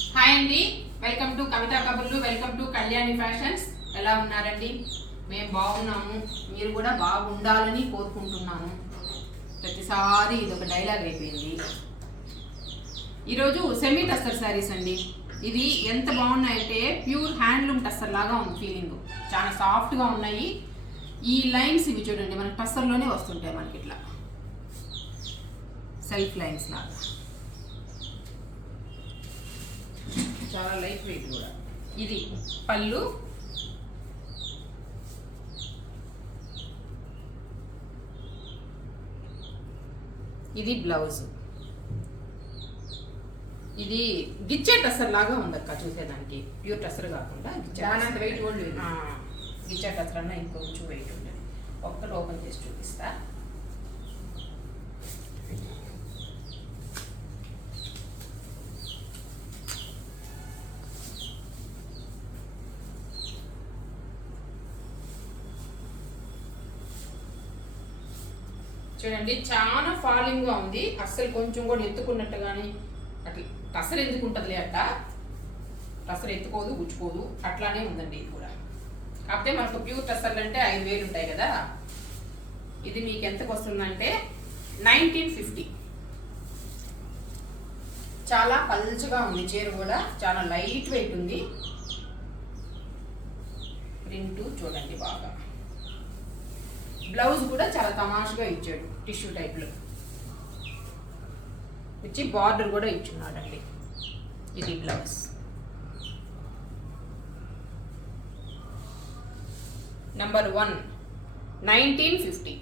Hi అండి, welcome to కవితా కబుర్లు, welcome to Kalyani fashions. ఎలా ఉన్నారండి? మేము బాగున్నాము, మీరు కూడా బాగుండాలని కోరుకుంటున్నాను. ప్రతిసారి ఇది ఒక డైలాగ్ అయిపోయింది. ఈరోజు సెమీ టస్సర్ శారీస్ అండి. ఇది ఎంత బాగున్నాయంటే ప్యూర్ హ్యాండ్లూమ్ టస్సర్ లాగా ఉంది ఫీలింగ్. చాలా సాఫ్ట్గా ఉన్నాయి. ఈ లైన్స్ ఇవి చూడండి, మనకి టస్సర్లోనే వస్తుంటాయి. మనకి ఇట్లా సెల్ఫ్ లైన్స్ లాగా చాలా లైట్ వెయిట్ కూడా. ఇది పళ్ళు, ఇది బ్లౌజ్. ఇది గిచ్చే టస్సర్ లాగా ఉందక్క చూసేదానికి, ప్యూర్ టస్సర్ కాకుండా దానంత వెయిట్ కూడా లేదు. గిచ్చే టస్సర్ అన్న ఇంకొంచెం వెయిట్ ఉంటుంది. ఒక్కటి ఓపెన్ చేసి చూపిస్తా. చూడండి, చాలా ఫాలింగ్ గా ఉంది. అస్సలు కొంచెం కూడా ఎత్తుకున్నట్టు కానీ అట్లా టస్సర్ ఎందుకు ఉంటుందిలే అట్ట, టస్సర్ ఎత్తుకోదు గుచ్చుకోదు, అట్లానే ఉందండి ఇది కూడా. కాకపోతే మనకు ప్యూర్ టస్సర్లు అంటే 5,000 ఉంటాయి కదా. ఇది మీకు ఎంతకు వస్తుందంటే 1950. చాలా పల్చగా ఉంది చీర కూడా, చాలా లైట్ వెయిట్ ఉంది. ప్రింట్ చూడండి బాగా. బ్లౌజ్ కూడా చాలా తమాషగా ఇచ్చాడు, టిష్యూ టైప్లో ఇచ్చి బార్డర్ కూడా ఇచ్చున్నాడండి. ఇది బ్లౌజ్. నంబర్ 1 1950.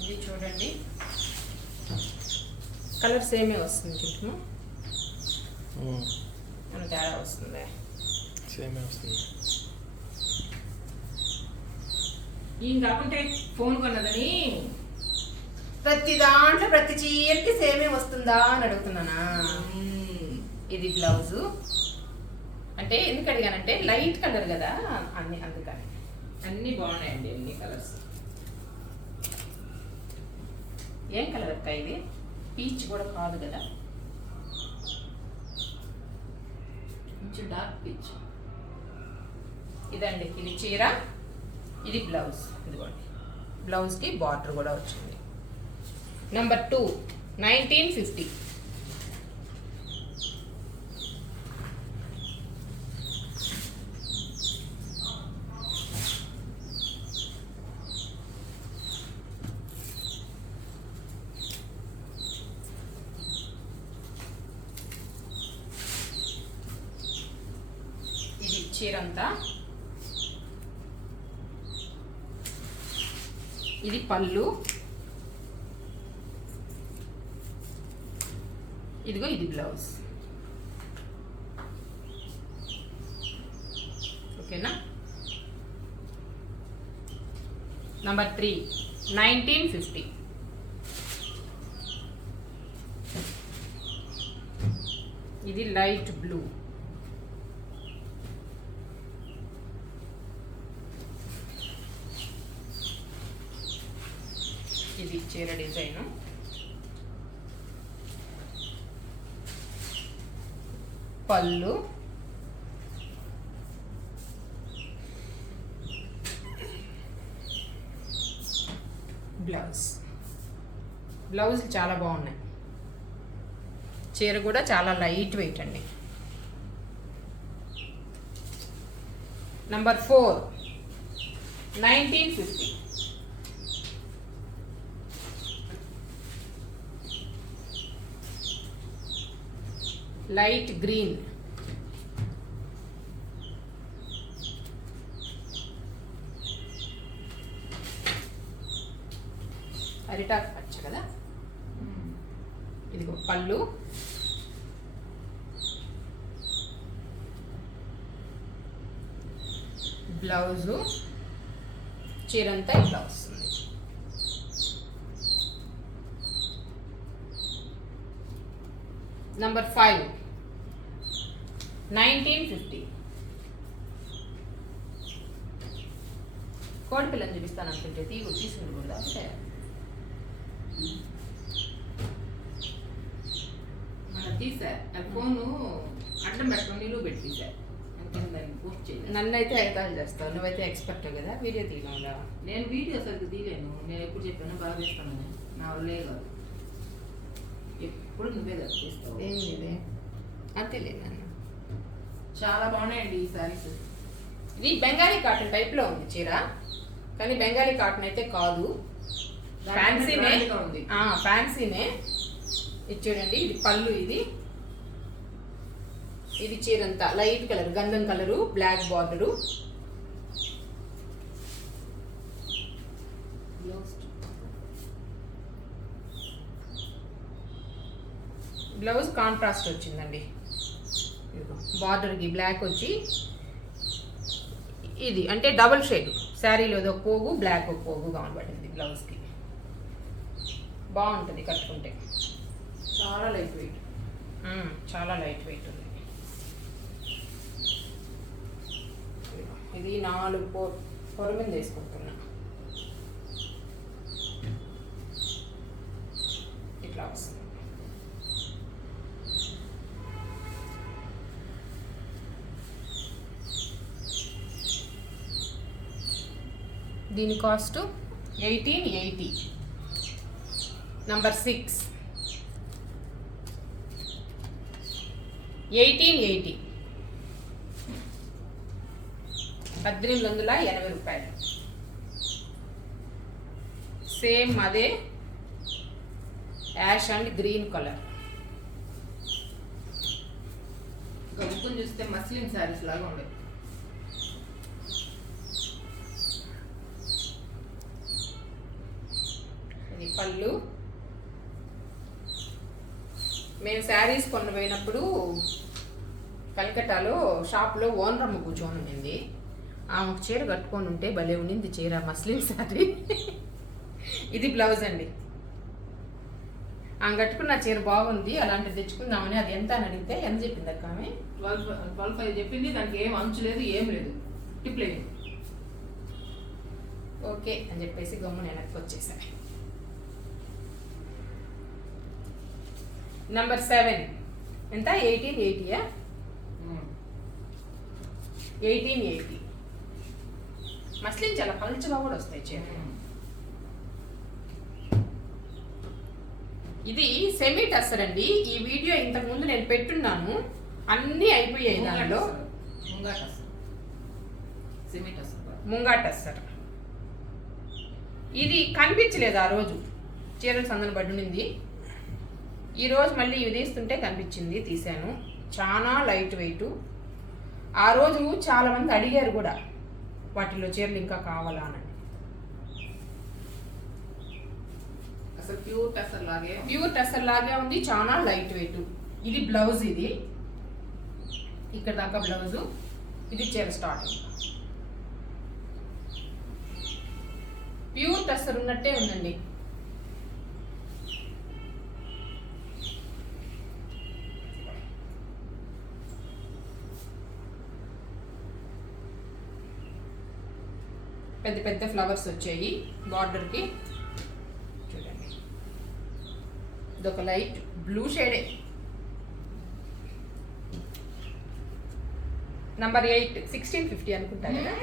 ఇది చూడండి, కలర్ సేమే వస్తుంది కొంచెం, మన తేడా వస్తుంది. సేమే వస్తుంది. ఏం కాకుంటే ఫోన్ కొన్నదని ప్రతి దాంట్లో ప్రతి చీరకి సేమే వస్తుందా అని అడుగుతున్నానా. ఇది బ్లౌజు. అంటే ఎందుకు అడిగానంటే లైట్ కలర్ కదా, అందుకని. అన్నీ బాగున్నాయండి, అన్ని కలర్స్. ఏం కలర్ అక్క ఇది? పీచ్ కూడా కాదు కదా, కొంచెం డార్క్ పీచ్. ఇదండి, ఇది చీర, ఇది బ్లౌజ్. ఇదిగోండి, బ్లౌజ్కి బార్డర్ కూడా వచ్చింది. నంబర్ 2 1950. చీరంతా. ఇది పళ్ళు, ఇదిగో ఇది బ్లౌజ్. ఓకేనా? నంబర్ 3 1950. ఇది లైట్ బ్లూ. ఇది చీర డిజైన్. పళ్ళు, బ్లౌజ్. బ్లౌజ్ చాలా బాగున్నాయి. చీర కూడా చాలా లైట్ వెయిట్ అండి. నంబర్ 4 1950. Light green. అరిటాక్ పచ్చ కదా. ఇదిగో పళ్ళు, బ్లౌజు. చీరంతా ఇట్లా వస్తుంది. నంబర్ 5 1950. కోడి పిల్లని చూపిస్తాను అనుకుంటే తీసుకుంది కూడా అంటే మన తీసా అది ఫోను అడ్డం పెట్టుకొని నిలువ పెట్టి తీసా అందుకని దాన్ని పోస్ట్ చేయలేదు. నన్ను అయితే ఎగతాళి చేస్తావు, నువ్వైతే ఎక్స్పెక్ట్ కదా వీడియో తీయడంలో. నేను వీడియో సరిగ్గా తీయలేను. నేను ఎప్పుడు చెప్పాను బాగా తీస్తానని, నా వల్లే కాదు. ఎప్పుడు నువ్వే కదా తీస్తావు. ఏంది ఇది అంతేలే నన్ను. చాలా బాగున్నాయండి ఈ శారీస్. ఇది బెంగాలీ కాటన్ టైప్లో ఉంది చీర, కానీ బెంగాలీ కాటన్ అయితే కాదు, ఫ్యాన్సీనే. ఉంది ఫ్యాన్సీనే. ఇది చూడండి, ఇది పళ్ళు, ఇది చీర అంతా లైట్ కలర్ గంధం colour, black border. Blouse contrast వచ్చిందండి, బార్డర్కి బ్లాక్ వచ్చి ఇది అంటే డబుల్ షేడ్ శారీలో ఒక పోగు, బ్లాక్ ఒక పోగు కనబడింది బ్లౌజ్కి. బాగుంటుంది కట్టుకుంటే, చాలా లైట్ వెయిట్. చాలా లైట్ వెయిట్ ఉంది. ఇది 4 పొర మీద వేసుకుంటున్నా. ఇట్లా వస్తుంది. దీని కాస్ట్ 1880. నంబర్ 6 1880, 1880 రూపాయలు. సేమ్ అదే యాష్ అండ్ గ్రీన్ కలర్. గమ్ముకుని చూస్తే మస్లిన్ శారీస్ లాగా ఉండే. ఇది పళ్ళు. మేము శారీస్ కొన్న పోయినప్పుడు కలకట్టాలో షాప్లో ఓనరమ్మ కూర్చొని ఉండింది. ఆమెకు చీర కట్టుకొని ఉంటే భలే ఉండింది చీర, మస్లిన్ శారీ. ఇది బ్లౌజ్ అండి. ఆమె కట్టుకున్న చీర బాగుంది, అలాంటిది తెచ్చుకుందామని. అది ఎంత అని అడిగితే ఎంత చెప్పింది అక్క ఆమె? 12.5 చెప్పింది. దానికి ఏం అంచు లేదు, ఏం లేదు, టిప్ లేదు. ఓకే అని చెప్పేసి గమ్మున వెనక్కి వచ్చేసాను. నంబర్ 7 ఎంత? 1880. 1880. మస్లిన్ చాలా పలుచగా కూడా వస్తాయి చీర. ఇది సెమీ టస్సర్ అండి. ఈ వీడియో ఇంతకు ముందు నేను పెట్టున్నాను, అన్నీ అయిపోయాయి దానిలో. ముంగా టస్సర్. ఇది కనిపించలేదు ఆ రోజు, చీరలు సందన పడినింది. ఈ రోజు మళ్ళీ ఇవి తీస్తుంటే కనిపించింది, తీసాను. చాలా లైట్ వెయిట్. ఆ రోజు చాలా మంది అడిగారు కూడా, వాటిలో చీరలు ఇంకా కావాలా అని. అసలు ప్యూర్ టసర్ లాగే, ప్యూర్ టసర్ లాగే ఉంది, చాలా లైట్ వెయిట్. ఇది బ్లౌజ్, ఇది ఇక్కడ దాకా బ్లౌజు. ఇది చీర స్టార్టింగ్. ప్యూర్ టసర్ ఉన్నట్టే ఉందండి. పెద్ద పెద్ద ఫ్లవర్స్ వచ్చాయి బార్డర్కి. చూడండి, ఇదొక లైట్ బ్లూ షేడే. నంబర్ 8 1650 అనుకుంటా కదా.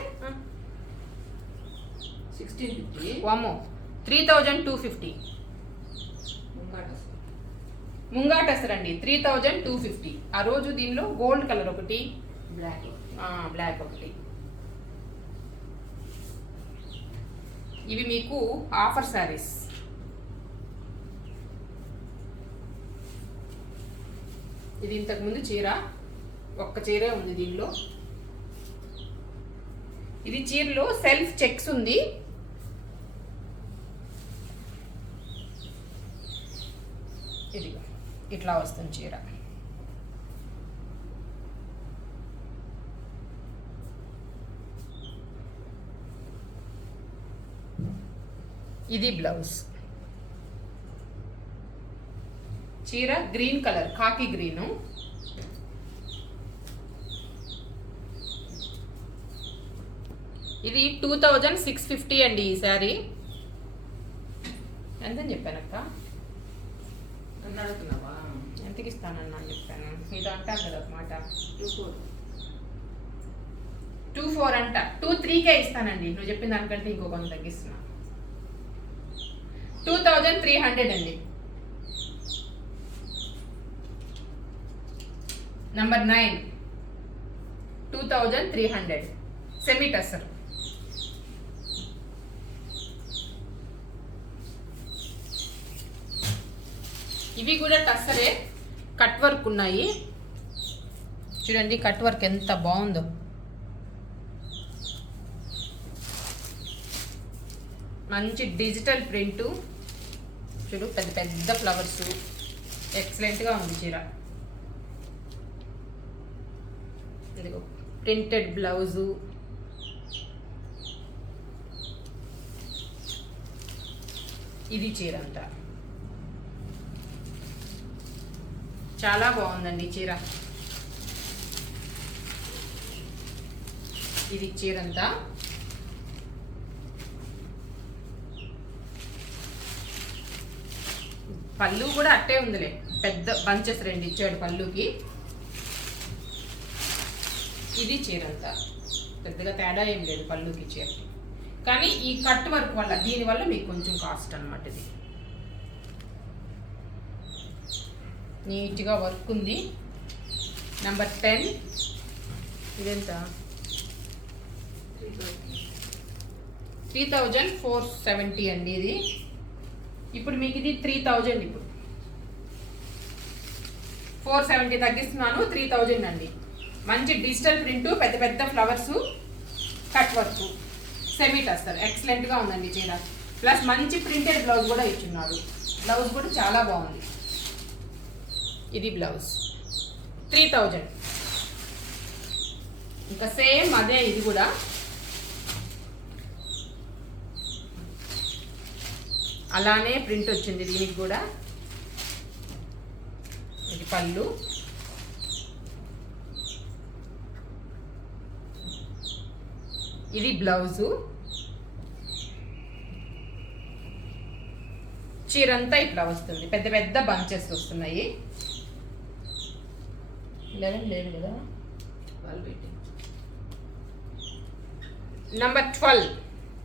1650. వామో 3250. ముంగా టసర్ అండి, 3250. ఆ రోజు దీనిలో గోల్డ్ కలర్ ఒకటి, బ్లాక్ ఒకటి. ఇవి మీకు ఆఫర్ శారీస్. ఇది ఇంతకుముందు చీర, ఒక్క చీరే ఉంది దీనిలో. ఇది చీరలో సెల్ఫ్ చెక్స్ ఉంది. ఇది ఇట్లా వస్తుంది చీర. ఇది బ్లౌజ్. చీర గ్రీన్ కలర్, కాకి గ్రీను. ఇది 2650 అండి ఈ శారీ. ఎంతని చెప్పానక్క? నన్ను అడుగుతున్నావా? ఎంతకి ఇస్తానన్నా అని చెప్పాను. ఇది అంటారు కదా ఒక మాట. 24 అంట. 23కే ఇస్తానండి. నువ్వు చెప్పిన దానికంటే ఇంకో కొంత తగ్గిస్తున్నా. 2300 అండి. Number 9 2300 semi tussar. ఇవి కూడా టస్సరే, కట్ వర్క్ ఉన్నాయి. చూడండి కట్ వర్క్ ఎంత బాగుందో. మంచి డిజిటల్ ప్రింటు. చూడు పెద్ద పెద్ద ఫ్లవర్స్. ఎక్సలెంట్గా ఉంది చీర. ఇదిగో ప్రింటెడ్ బ్లౌజు. ఇది చీర అంట. చాలా బాగుందండి చీర. ఇది చీరంతా. పళ్ళు కూడా అట్టే ఉందిలే, పెద్ద బంచెస్ 2 ఇచ్చాడు పళ్ళుకి. ఇది చీరంతా పెద్దగా తేడా ఏం లేదు పళ్ళుకి చీరకి. కానీ ఈ కట్ వర్క్ వల్ల దీనివల్ల మీకు కొంచెం కాస్ట్ అనమాట. ఇది నీట్గా వర్క్ ఉంది. నెంబర్ 10. ఇదెంత? 3470 అండి ఇది. ఇప్పుడు మీకు ఇది 3000. ఇప్పుడు 470 తగ్గిస్తున్నాను. 3000 అండి. మంచి డిజిటల్ ప్రింట్, పెద్ద పెద్ద flowers, cut work, semi tussar. ఎక్సలెంట్గా ఉందండి చీర. ప్లస్ మంచి ప్రింటెడ్ బ్లౌజ్ కూడా ఇచ్చున్నాడు. బ్లౌజ్ కూడా చాలా బాగుంది. ఇది బ్లౌజ్ 3000. ఇంకా సేమ్ అదే ఇది కూడా. అలానే ప్రింట్ వచ్చింది దీనికి కూడా. ఇది పళ్ళు. ఇది బ్లౌజు. చీరంతా ఇట్లా వస్తుంది. పెద్ద పెద్ద బంచెస్ వస్తున్నాయి. 11 లేదు కదా. నంబర్ 12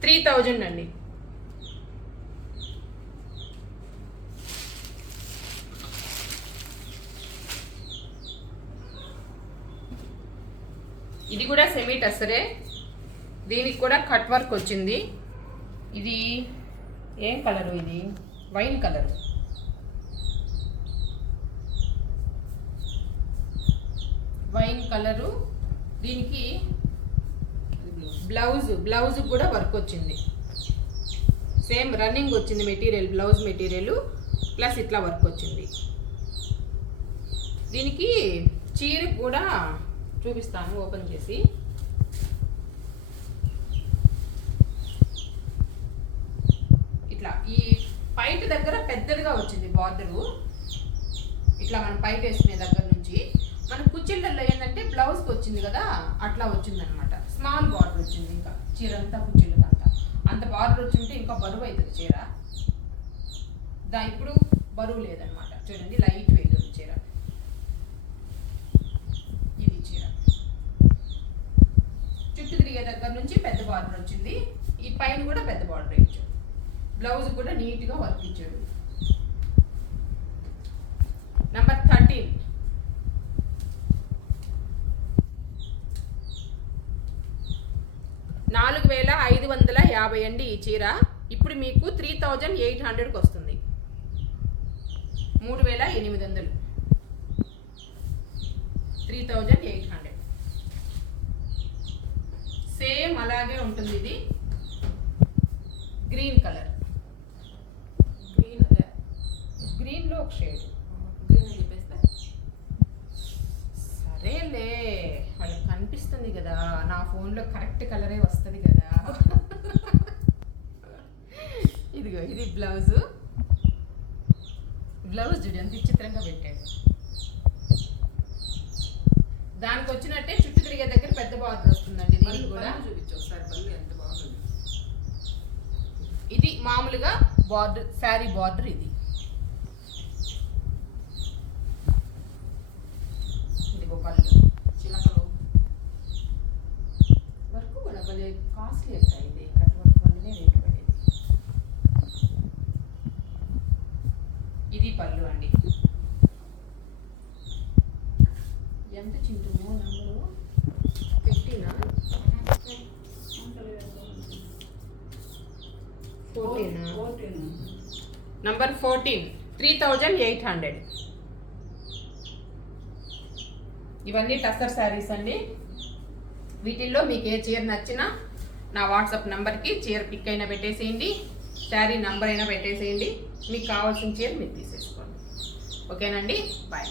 3000 అండి. ఇది కూడా సెమీ టస్సరే. దీనికి కూడా కట్ వర్క్ వచ్చింది. ఇది ఏం కలరు? ఇది వైన్ కలర్. Wine colour. దీనికి బ్లౌజ్ కూడా వర్క్ వచ్చింది. సేమ్ రన్నింగ్ వచ్చింది మెటీరియల్, బ్లౌజ్ మెటీరియల్ ప్లస్ ఇట్లా వర్క్ వచ్చింది. దీనికి చీర కూడా చూపిస్తాను ఓపెన్ చేసి. ఇట్లా ఈ పైట దగ్గర పెద్దదిగా వచ్చింది బార్డరు. ఇట్లా మనం పైట వేసుకునే దగ్గర నుంచి మన కుచ్చిళ్ళల్లో ఏంటంటే బ్లౌజ్కి వచ్చింది కదా, అట్లా వచ్చింది అనమాట. స్మాల్ బార్డర్ వచ్చింది. ఇంకా చీర అంతా కుచ్చిళ్ళకంతా అంత బార్డర్ వచ్చింటే ఇంకా బరువు అవుతుంది చీర. ఇప్పుడు బరువు లేదనమాట. చూడండి లైట్ వెయిట్ ఉంది చీర. ఇది చీర చుట్టూ తిరిగే దగ్గర నుంచి పెద్ద బార్డర్ వచ్చింది. ఈ పైన కూడా పెద్ద బార్డర్ ఇచ్చాడు. బ్లౌజ్ కూడా నీట్గా వర్క్ ఇచ్చాడు. నంబర్ 13 4550 అండి ఈ చీర. ఇప్పుడు మీకు 3800కి వస్తుంది. 3800. 3800 సేమ్ అలాగే ఉంటుంది. ఇది గ్రీన్ కలర్. గ్రీన్లో ఒక షేడ్. గ్రీన్ చెప్పేస్తే సరేలే, వాళ్ళకి కనిపిస్తుంది కదా. నా ఫోన్లో కరెక్ట్ కలరే వస్తుంది కదా. ఇదిగో ఇది బ్లౌజ్. బ్లౌజ్ చూడు ఎంత విచిత్రంగా పెట్టాడు. దానికి వచ్చినట్టే చుట్టూ తిరిగే దగ్గర పెద్ద బార్డర్ వస్తుందండి. దీనికి కూడా చూపించు ఒకసారి. పళ్ళు ఎంత మామూలుగా బార్డర్, శారీ బార్డర్ ఇది. ఇదిగో పళ్ళు చిలకలు వర్క్ కూడా భలే కాస్ట్లీ అక్క. ఇది కట్ వర్క్ వల్లనే రేటు పడేది. ఇది పళ్ళు అండి. ఎంత చింటుమో నంబరు 15 14 నంబర్ 14 3800. ఇవన్నీ టస్సర్ శారీస్ అండి. వీటిల్లో మీకు ఏ చీర నచ్చినా నా వాట్సాప్ నెంబర్కి చీర పిక్ అయినా పెట్టేసేయండి, శారీ నంబర్ అయినా పెట్టేసేయండి. మీకు కావాల్సిన చీర మీరు తీసేసుకోండి. ఓకేనండి, బాయ్.